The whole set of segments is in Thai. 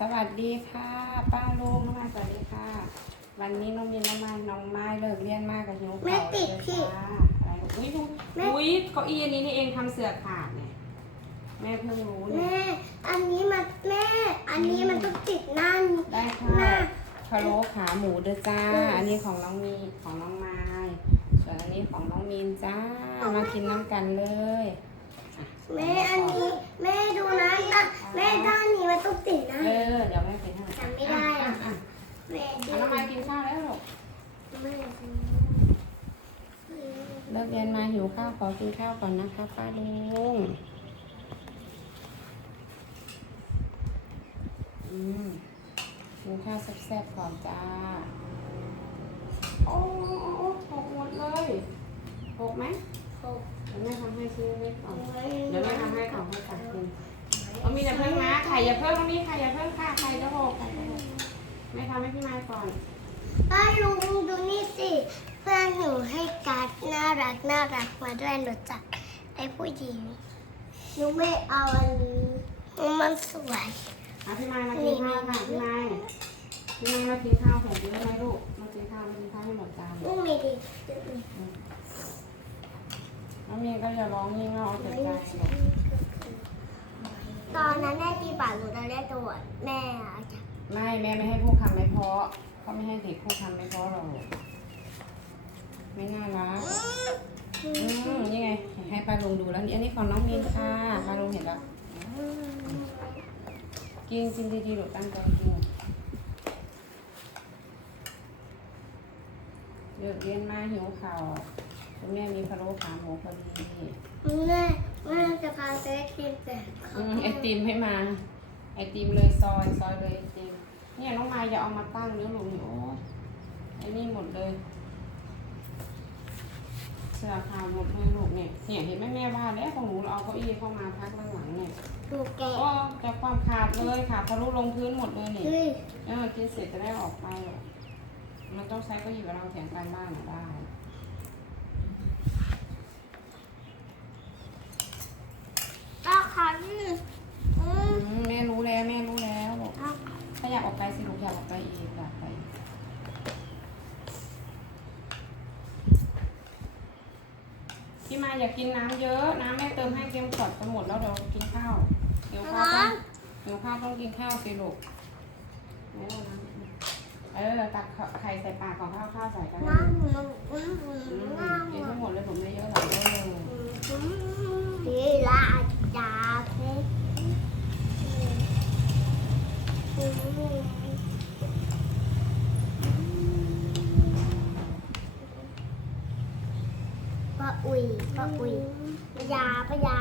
สวัสดีค่ะ ป้าลุงน้องมายสวัสดีค่ะ วันนี้น้องมีน้องมายน้องไม้เลิกเรียนมากกับหิวข้าวแม่ติดพี่เลยจ้าอะไรอุ้ยดูแม่ อุ้ยเก้าอี้อันนี้นี่เองทำเสือขาดเนี่ยแม่เพิ่งรู้เนี่ย แม่ อันนี้มันแม่ อันนี้มันต้องติดหน้าได้หค่ะน้าพะโล้ขาหมูเด้อจ้า อืม อันนี้ของน้องมีของน้องไม้ส่วนอันนี้ของน้องมีนจ้า มากินน้ำกันเลยอะ แม่อันนี้แม่ดูนะอะแม่ด้านนี้มันต้องติดนะเออ เดี๋ยวแม่ไปให้จำไม่ได้อะอะแม่ดูอะน้องไม้กินข้าวแล้วลูกแม่ดูเลิกเรียนมาหิวข้าวขอกินข้าวก่อนนะคะป้าลุงอืมกินข้าวแซ่บๆก่อนจ้า โอ้โอ้โอ้หกหมดเลยหกไหมหกเดี๋ยวแม่ทำให้ซื้อไว้ก่อนไว้เดี๋ยวแม่ทำให้ก่อนให้ตักกินเอามีอย่าเพิ่งนะไข่อย่าเพิ่งเอามีไข่อย่าเพิ่งค่ะไข่จะหกไข่จะหกแม่ทำให้พี่มายก่อนป้าลุงดูนี่สิเพื่อนหนูให้การ์ดน่ารักน่ารักมาด้วยหนูจักไอ้ผู้หญิงหนูไม่เอาอันนี้มันสวยอะพี่มายมากินข้าวค่ะพี่มายพี่มายมากินข้าวหกเยอะไหมลูกมากินข้าวมากินข้าวให้หมดจานลูกมีดี น้องมีนก็อย่าร้องงี่เง่าเอาแต่ใจหรอกตอนนั้นแม่ตีป่าหนูจะเรียกตัวแม่อะจ้ะไม่แม่ไม่ให้พูดคำไม่เพราะเขาไม่ให้เด็กพูดคำไม่เพราะหรอกไม่น่ารักอืมนี่ไงให้ปลาลุงดูแล้วนี่อันนี้ของน้องมีนค่ะปลาลุงเห็นแล้วกินกินดีๆลูกตั้งใจกินเลิกเรียนมาหิวข่าว คุณแม่มีพะโล้ขาหมูพอดีแม่แม่จะพาไปกินแต่อืมไอติมให้มา ไอติมเลยซอยซอยเลยไอติม เนี่ยน้องมายอย่าเอามาตั้งเนื้อหลูนี่โอ้ยไอ้นี่หมดเลยเสื้อขาวหมดเลยลูกเนี่ยเนี่ยเห็นไหมแม่ว่าแล้วของหนูเราเอาเก้าอี้เข้ามาพักด้านหลังเนี่ยดูแกะก็จะความขาดเลยขาดทะลุลงพื้นหมดเลยนี่เฮ้ยเออกินเสร็จจะได้ออกไปหรอกมันต้องใช้เก็อยู่กับเราแข่งกันบ้านน่ะได้ตาขานี่อือืมแม่รู้แล้วแม่รู้แล้วลูกตาขาถ้าอยากออกไปสิลูกอยากออกไปอีกอยากไปพี่มาอยากกินน้ำเยอะ น้ำแม่เติมให้เกมขวดจะหมดแล้วเดี๋ยวกินข้าวเดี๋ยวข้าวต้องเดี๋ยวข้าวต้องกินข้าวสิลูกแม่เอาน้ำเออตักไข่ใส่ปากของข้าวข้าวใส่กันน้ำมันอืมอืมอืมน้ำกินมัให้นหมดเลยผมไม่เยอะหรอกเออ ปะอุยปะยาปะยา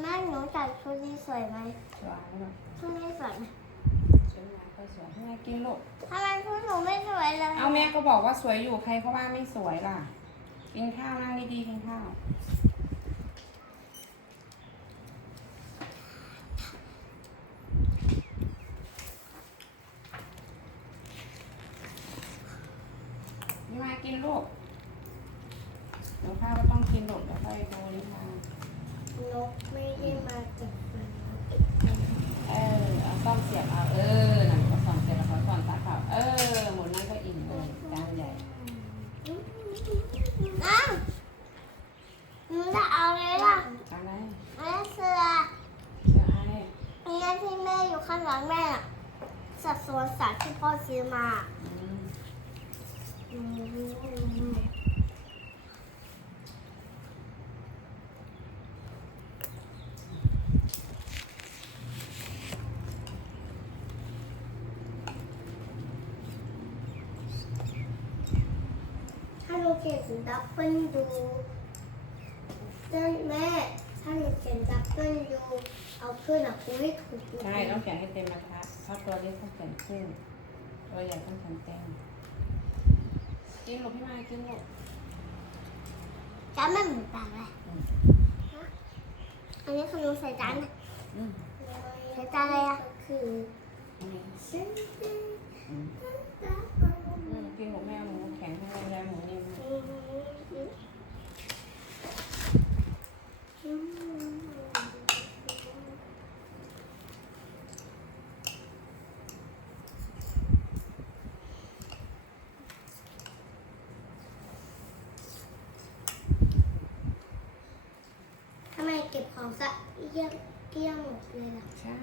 แม่หนูใส่ชุดนี้สวยไหมสวยแบบชุดนี้สวยไหม สวยงามก็สวย ให้แม่กินลูก ทำไมชุดหนูไม่สวยเลยเอาแม่ก็บอกว่าสวยอยู่ใครเขาว่าไม่สวยล่ะ กินข้าวนั่งดีๆกินข้าว นี่มากินลูกเดี๋ยวข้าวก็ต้องกินลูกเดี๋ยวค่อยดูนี่ค่ะนกไม่ได้มาจากมันเออเอาซ่อมเสียบเอาเออนั่นก็ซ่อมเสียบแล้วก็ซ่อนตาเปล่าเออหมดนั้นก็อิ่มเลยจานใหญ่ อ้าวหนู จะเอาเลยล่ะอะไรเสือเสื้ออ้อันนี้ที่แม่อยู่ข้างหลังแม่อะสัตว์สวนสัตว์ที่พ่อซื้อมาถ้าหนูเขียนดับเบิลยู เจ้แม่ถ้าหนูเขียนดับเบิลยูเอาขึ้นอะคุให้ถูกใช่ต้องเขียนให้เต็มบรรทัดเพราะตัวเล็กต้องเขียนขึ้นตัวใหญ่ต้องเขียนเต็มกินหลบพี่มากินหลบการไม่เหมือนกันเลยอันนี้คือหนูใส่จานอืมใส่จานอะไรอะคืออืมอืมกินกับแม่หมูแข็งทั้งแรงหมูนิ่ม ทำไมเก็บของสะเยี่ยมเกลี้ยงหมดเลยล่ะใช่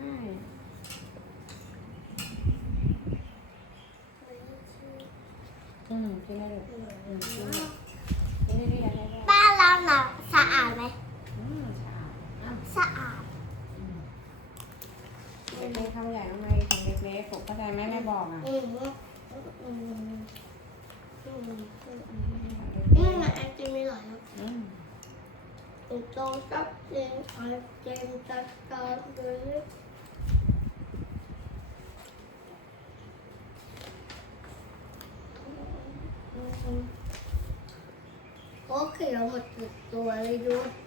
อืมกินได้เลยอืมกินได้กินได้เรียนได้ด้วยบ้านเราหนาสะอาดไหมอืมสะอาดอะ สะอาดอืมเล็กๆคำใหญ่ทำไมทำเล็กๆปกเข้าใจไหมแม่บอกอะอืมอืมอืมอืมทำอืเล็มกมันอาจจะมีหลายนะๆอืมตรงจับเจนอาเจนจัดการเลยโอเคเราหมดตัวเลยดูมี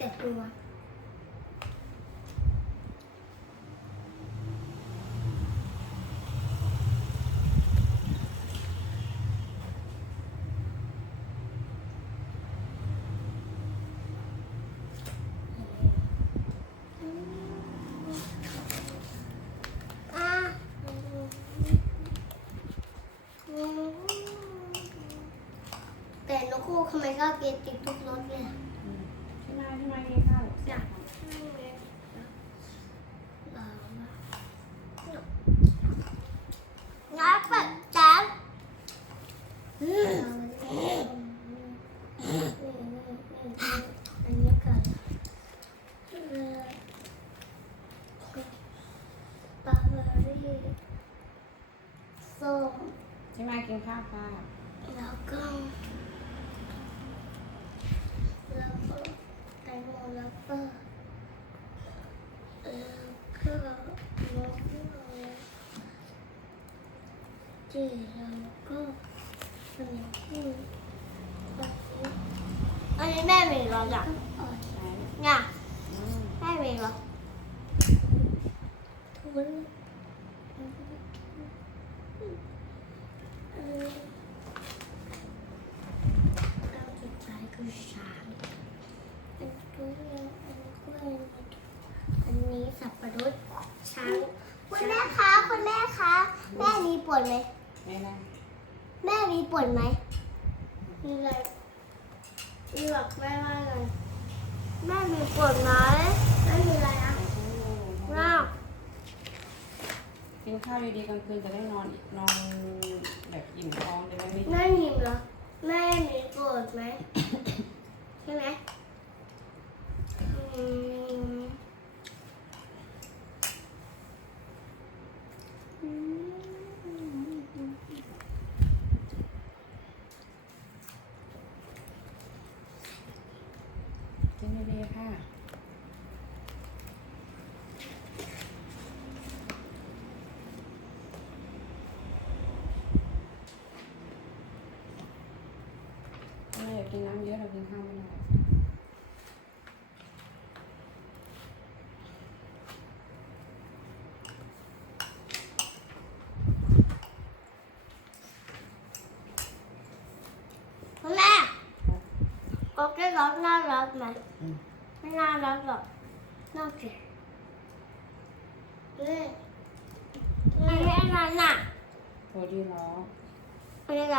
แต่ตัวอะแต่นกคู่ทำไมก็กินติดทุกรสเลยอะ อืมที่มาที่มากินข้าวจ้ะ งับแบบจังอันนี้ก่อนปลาเบอร์รี่ส้ม ที่มากินข้าวค่ะ แล้วก็แล้วก็แตงโมแล้วก็แล้วก็มะม่วง จีแล้วก็ขนมจีนอันนี้แม่มีรอจ้ะเนี่ยแม่มีรอทุนเออ เราสุดท้ายคือช้างอันทุเรียนอันกล้วยอันนี้สับปะรดช้างคุณแม่คะคุณแม่คะแม่มีปวดไหม ไม่ได้ แม่ มีปวดไหมมีอะไรมีบอกแม่ว่าไงแม่มีปวดไหมไม่มีอะไรนะแม่กินข้าวดีๆกลางคืนจะได้นอนนอนแบบอิ่มท้องจะได้ไม่แม่หิวเหรอแม่มีปวดไหมใช่ไหมอืมอืม กินดีๆค่ะ ถ้าไม่อยา กกินน้ำเยอะเรากินข้าวไม่ได้คุณแม่โอเคร้องน่ารักไหมอืมไม่น่ารักหรอกน่าเกลียดเฮ้ยไม่ใช่อันนั้นน่ะโทรดีล้อไม่ได้อะไร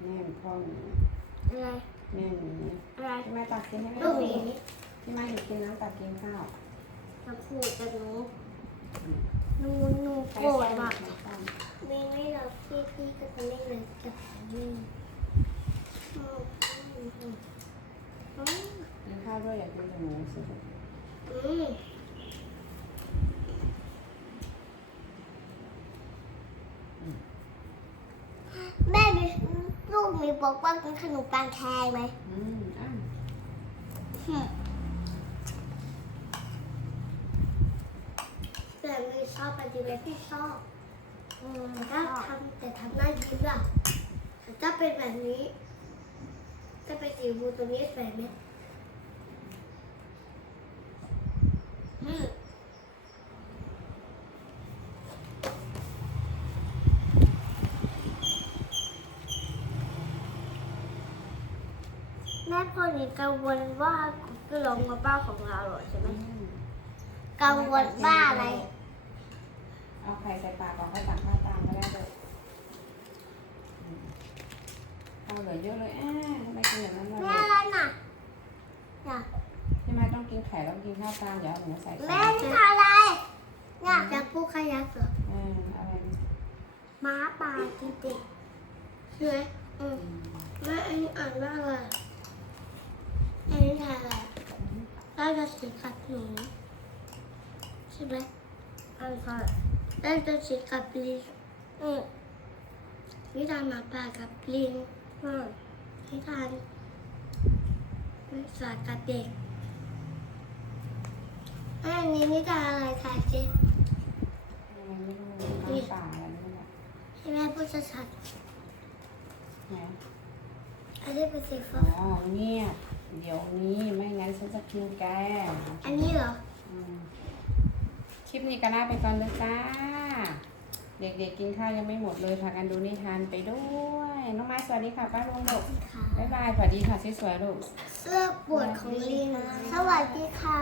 แม่พ่อหมี อะไร แม่หมีอะไรที่มาตักกินให้แม่ลูกหมีที่มาเห็นกินน้ำตักกินข้าวจะขู่กับหนูอืมหนูหนูใครโกรธใส่มากน้ำตาลมีไม่รักพี่พี่ก็จะไม่รักกับนี่อืมอืมอืมอืมกินข้าวด้วยอยากกินแต่หมูสิอืมแม่มีลูก มีบอกว่ากินขนมปังแคร์ไหมอืมอะแต่ไม่ชอบปฏิบัติที่ชอบแต่ถ้าทำแต่ทำหน้ายิ้มล่ะแต่ถ้าเป็นแบบนี้แต่สีบูตัวนี้ใส่ไหมอืม แม่พอนี่กังวลว่าคือลงมาบ้าของเราเหรอใช่ไหมกังวลบ้าอะไร เอาไข่ใส่ปากก่อนค่อยตักข้าวตามก็ได้เลยอืมเอาเหลือเยอะเลยแอะทำไมกินอย่างนั้นล่ะแม่อะไรน่ะน่ะพี่ไม้ต้องกินไข่แล้วกินข้าวตามเดี๋ยวหนูใส่แม่นี่ทำอะไรน่ะจะพูดขยักเหรอเอออะไรม้าป่าจริงๆใช่ไหมอืมอืมแม่อันนี้อ่านว่าอะไร อันนี้ทายอะไรเราจะสีกับหนูใช่ไหมอันค่ะเราจะสีกับลิงอืมนิทานหมาป่ากับลิงอืมนิทานนิสานกับเด็กอันนี้นิทานอะไรทายสิอะไรไม่รู้น้ำป่าอะไรไม่รู้อะให้แม่พูดชัดไหนๆอันนี้เป็นสีฟ้า อ๋อเงียบ เดี๋ยวนี้ไม่งั้นฉันจะกินแกอันนี้เหรออืมคลิปนี้ก็ลาไปก่อนเลยจ้า เด็กๆกินข้าวยังไม่หมดเลยพากันดูนิทานไปด้วย น้องไม้สวัสดีค่ะป้าลุงลูกค่ะบ๊ายบายสวัสดีค่ะสวยๆลูก เสื้อปวดของลิงสวัสดีค่ะ